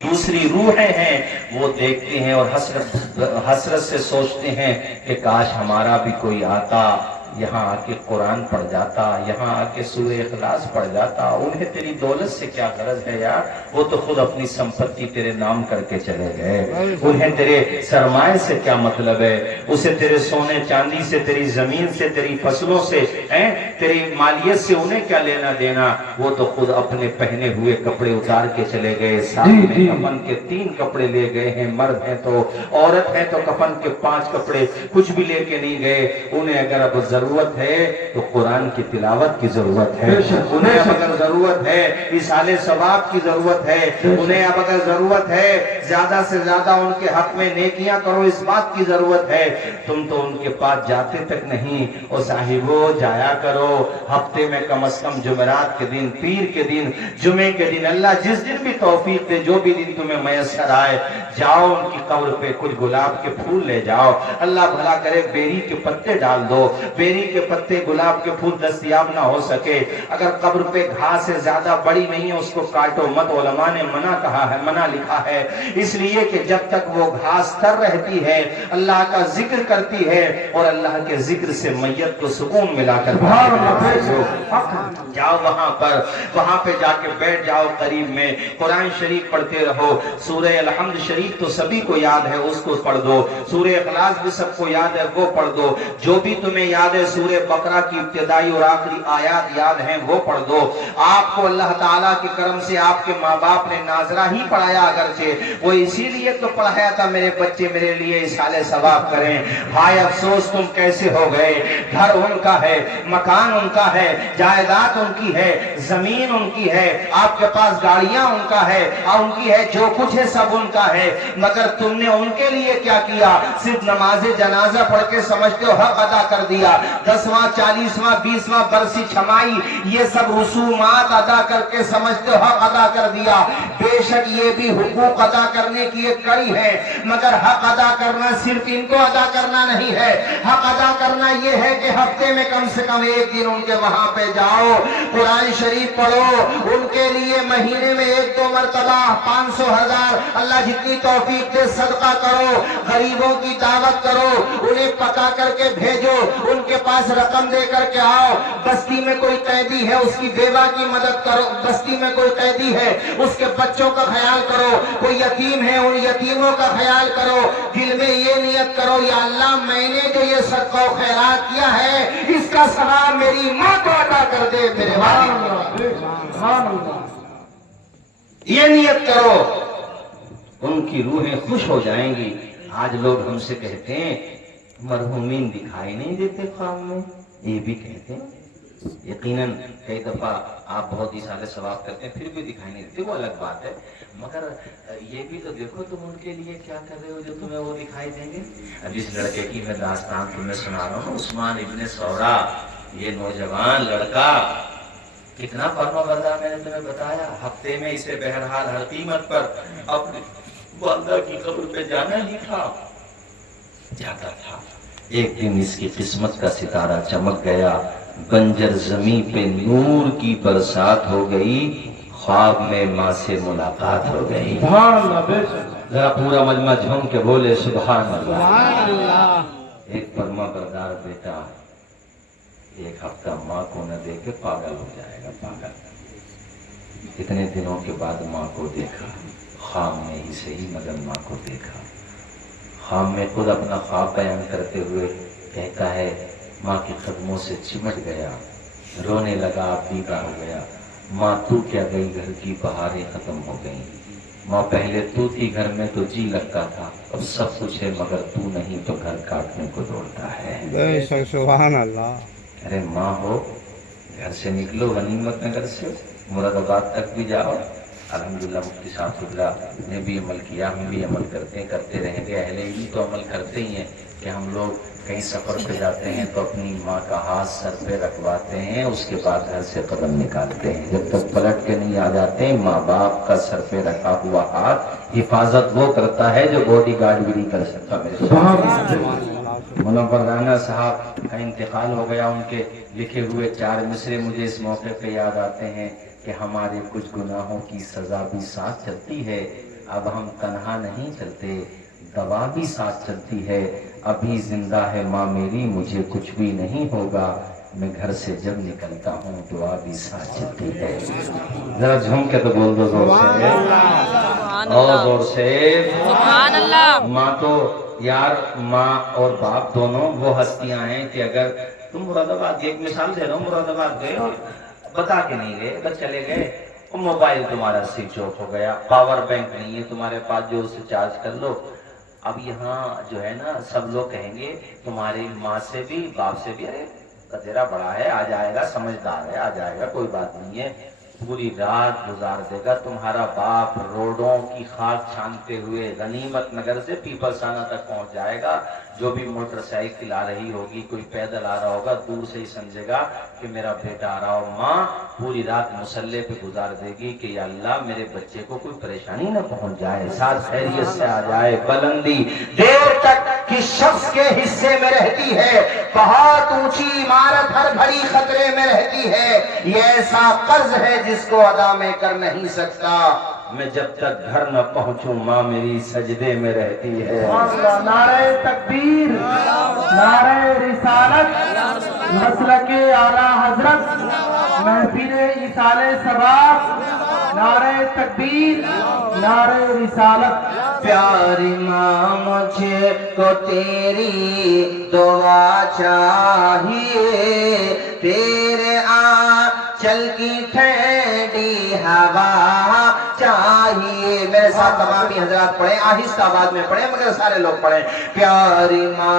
دوسری روحیں ہیں وہ دیکھتے ہیں اور حسرت سے سوچتے ہیں کہ کاش ہمارا بھی کوئی آتا، یہاں آ کے قرآن پڑھ جاتا، یہاں آ کے سورہ اخلاص پڑھ جاتا۔ انہیں تیری دولت سے کیا غرض ہے یار، وہ تو خود اپنی سمپتی تیرے نام کر کے چلے گئے۔ انہیں تیرے سرمائے سے کیا مطلب ہے، اسے تیرے سونے چاندی سے، تیری زمین سے، تیری فصلوں سے، تیری مالیت سے انہیں کیا لینا دینا، وہ تو خود اپنے پہنے ہوئے کپڑے اتار کے چلے گئے۔ ساتھ میں کفن کے 3 کپڑے لے گئے ہیں، مرد ہیں تو، عورت ہے تو کفن کے 5 کپڑے، کچھ بھی لے کے نہیں گئے۔ انہیں اگر اب ضرورت ہے تو قرآن کی تلاوت کی ضرورت ہے، انہیں اب اگر ضرورت ہے اصحال ثواب کی ضرورت ہے، انہیں اب اگر ضرورت ہے زیادہ سے زیادہ ان کے حق میں نیکیاں کرو، اس بات کی ضرورت ہے۔ تم تو ان کے پاس جاتے تک نہیں، اور صاحبو جایا کرو ہفتے میں کم از کم جمعرات کے دن، پیر کے دن، جمعے کے دن، اللہ جس دن بھی توفیق دے، جو بھی دن تمہیں میسر آئے، جاؤ ان کی قبر پہ کچھ گلاب کے پھول لے جاؤ، اللہ بھلا کرے بیری کے پتے ڈال دو، بیری کے پتے گلاب کے پھول دستیاب نہ ہو سکے، اگر قبر پہ گھاس زیادہ بڑی نہیں ہے اس کو کاٹو مت، علماء نے منع کہا ہے، منع لکھا ہے، اس لیے کہ جب تک وہ گھاس تر رہتی ہے اللہ کا ذکر کرتی ہے، اور اللہ کے ذکر سے میت کو سکون ملا کر جاؤ وہاں پہ جا کے بیٹھ جاؤ قریب میں، قرآن شریف پڑھتے رہو، سورہ الحمد شریف تو سبھی کو یاد ہے اس کو پڑھ دو، سورہ اخلاص بھی سب کو یاد ہے وہ پڑھ دو، جو بھی تمہیں یاد ہے سورہ بقرہ کی ابتدائی اور آخری آیات یاد ہیں وہ پڑھ دو۔ آپ کو اللہ تعالیٰ کے کرم سے آپ کے ماں باپ نے ناظرہ ہی پڑھایا، اگرچہ وہ اسی لیے تو پڑھایا تھا میرے بچے میرے لیے اصحال ثواب کریں۔ ہائے افسوس تم کیسے ہو گئے، گھر ان کا ہے، مکان ان کا ہے، جائیداد ان کی ہے، زمین ان کی ہے، آپ کے پاس گاڑیاں ان کا ہے، ان کی ہے، جو کچھ ہے سب ان کا ہے، مگر تم نے ان کے لیے کیا کیا، صرف نماز جنازہ پڑھ کے سمجھتے ہو حق ادا کر دیا، 10واں 40واں 20واں برسی چھمائی یہ سب رسومات ادا کر کے سمجھتے ہو حق ادا کر دیا، بے شک یہ بھی حقوق ادا کرنے کی ایک کڑی ہے، مگر حق ادا کرنا صرف ان کو ادا کرنا نہیں ہے، حق ادا کرنا یہ ہے کہ ہفتے میں کم سے کم ایک دن ان کے وہاں پہ جاؤ، قرآن شریف پڑھو، ان کے لیے مہینے میں 1-2 مرتبہ 500,000 اللہ جتنی توفیق دے صدقہ کرو، غریبوں کی دعوت کرو، انہیں پکا کر کے بھیجو، ان کے پاس رقم دے کر کے آؤ، بستی میں کوئی قیدی ہے اس کی بیوہ کی مدد کرو، بستی میں کوئی قیدی ہے اس کے بچوں کا خیال کرو، کوئی یتیم ہے ان یتیموں کا خیال کرو، دل میں یہ نیت کرو یا اللہ میں نے جو یہ صدقہ و خیرات کیا ہے اس کا ثواب میری ماں کو عطا کر دے، میرے والد یہ نیت کرو، ان کی روحیں خوش ہو جائیں گی۔ آج لوگ ہم سے کہتے ہیں مرحومین دکھائی نہیں دیتے خواب میں، یہ بھی کہتے ہیں، یقیناً کئی دفعہ آپ بہت اصحال ثواب کرتے ہیں پھر بھی دکھائی نہیں دیتے، وہ الگ بات ہے، مگر یہ بھی تو دیکھو تم ان کے لیے کیا کر رہے ہو جو تمہیں وہ دکھائی دیں گے۔ اب اس لڑکے کی میں داستان تمہیں سنا رہا ہوں، عثمان ابن سورا، یہ نوجوان لڑکا کتنا فرما بردار میں نے تمہیں بتایا، ہفتے میں اسے بہرحال ہر قیمت پر اپنی والدہ کی قبر پہ جانا ہی تھا، جاتا تھا۔ ایک دن اس کی قسمت کا ستارہ چمک گیا، بنجر زمین پہ نور کی برسات ہو گئی، خواب میں ماں سے ملاقات ہو گئی۔ ذرا پورا مجمع جھوم کے بولے سبحان اللہ۔ ایک فرما بردار بیٹا ایک ہفتہ ماں کو نہ دیکھے پاگل ہو جائے گا، پاگل۔ اتنے دنوں کے بعد ماں کو دیکھا، خواب میں ہی صحیح مگر ماں کو دیکھا، خواب میں خود اپنا خواب بیان کرتے ہوئے کہتا ہے ماں کے قدموں سے چمٹ گیا، رونے لگا، اب دیدہ ہو گیا، ماں تو کیا گئی گھر کی بہاریں ختم ہو گئیں، ماں پہلے تو تھی گھر میں تو جی لگتا تھا، اب سب کچھ ہے مگر تو نہیں تو گھر کاٹنے کو دوڑتا ہے۔ سبحان اللہ۔ ارے ماں ہو، گھر سے نکلو غنیمت نگر سے، مراد آباد تک بھی جاؤ۔ الحمدللہ مفتی صاحب قبلہ نے بھی عمل کیا، ہم بھی عمل کرتے ہیں، کرتے رہیں گے، اہل علم تو عمل کرتے ہی ہیں کہ ہم لوگ کہیں سفر پہ جاتے ہیں تو اپنی ماں کا ہاتھ سر پہ رکھواتے ہیں، اس کے بعد گھر سے قدم نکالتے ہیں، جب تک پلٹ کے نہیں آ جاتے ہیں ماں باپ کا سر پہ رکھا ہوا ہاتھ حفاظت وہ کرتا ہے جو باڈی گارڈ بھی نہیں کر سکتا۔ میرے منور رانا صاحب کا انتقال ہو گیا، ان کے لکھے ہوئے 4 مصرے مجھے اس موقع پہ یاد آتے ہیں کہ ہمارے کچھ گناہوں کی سزا بھی ساتھ چلتی ہے، اب ہم تنہا نہیں چلتے، دوا بھی ساتھ چلتی ہے، ابھی زندہ ہے ماں میری مجھے کچھ بھی نہیں ہوگا، میں گھر سے جب نکلتا ہوں دعا بھی ساتھ چلتی ہے۔ ذرا جھوم کے تو بول دو زور سے، اور زور سے سبحان اللہ۔ ماں تو یار، ماں اور باپ دونوں وہ ہستیاں ہیں کہ اگر تم مراد آباد کی ایک مثال دے رہا ہوں، مراد آباد گئے اور بتا کے نہیں گئے، بس چلے گئے، موبائل تمہارا سوئچ آف ہو گیا، پاور بینک نہیں ہے تمہارے پاس جو اسے چارج کر لو۔ اب یہاں جو ہے نا سب لوگ کہیں گے تمہاری ماں سے بھی باپ سے بھی، ارے گدھیرا بڑا ہے آ جائے گا، سمجھدار ہے آ جائے گا، کوئی بات نہیں ہے، پوری رات گزار دے گا تمہارا باپ، روڈوں کی خاک چھانتے ہوئے غنیمت نگر سے پیپلس خانہ تک پہنچ جائے گا، جو بھی موٹر سائیکل آ رہی ہوگی، کوئی پیدل آ رہا ہوگا، دور سے ہی سمجھے گا کہ میرا بیٹا آ رہا ہو۔ ماں پوری رات مصلے پہ گزار دے گی کہ یا اللہ میرے بچے کو کوئی پریشانی نہ پہنچ جائے، ساتھ خیریت سے آ جائے۔ بلندی دیر تک کس شخص کے حصے میں رہتی ہے، بہت اونچی عمارت ہر گھڑی خطرے میں رہتی ہے، یہ ایسا قرض ہے جس کو ادا میں کر نہیں سکتا، میں جب تک گھر نہ پہنچوں ماں میری سجدے میں رہتی ہے۔ نعرہ تکبیر، نعرہ رسالت، مسلک اعلیٰ حضرت، محفل ایصال ثواب، نعرہ تکبیر، نعرہ رسالت۔ پیاری ماں مجھے کو تیری دعا چاہیے، تیرے آنچل کی ٹھنڈی ہوا چاہیے۔ میرے ساتھ تمامی حضرات پڑھیں، آہستہ آواز میں پڑھیں مگر سارے لوگ پڑھیں۔ پیاری ماں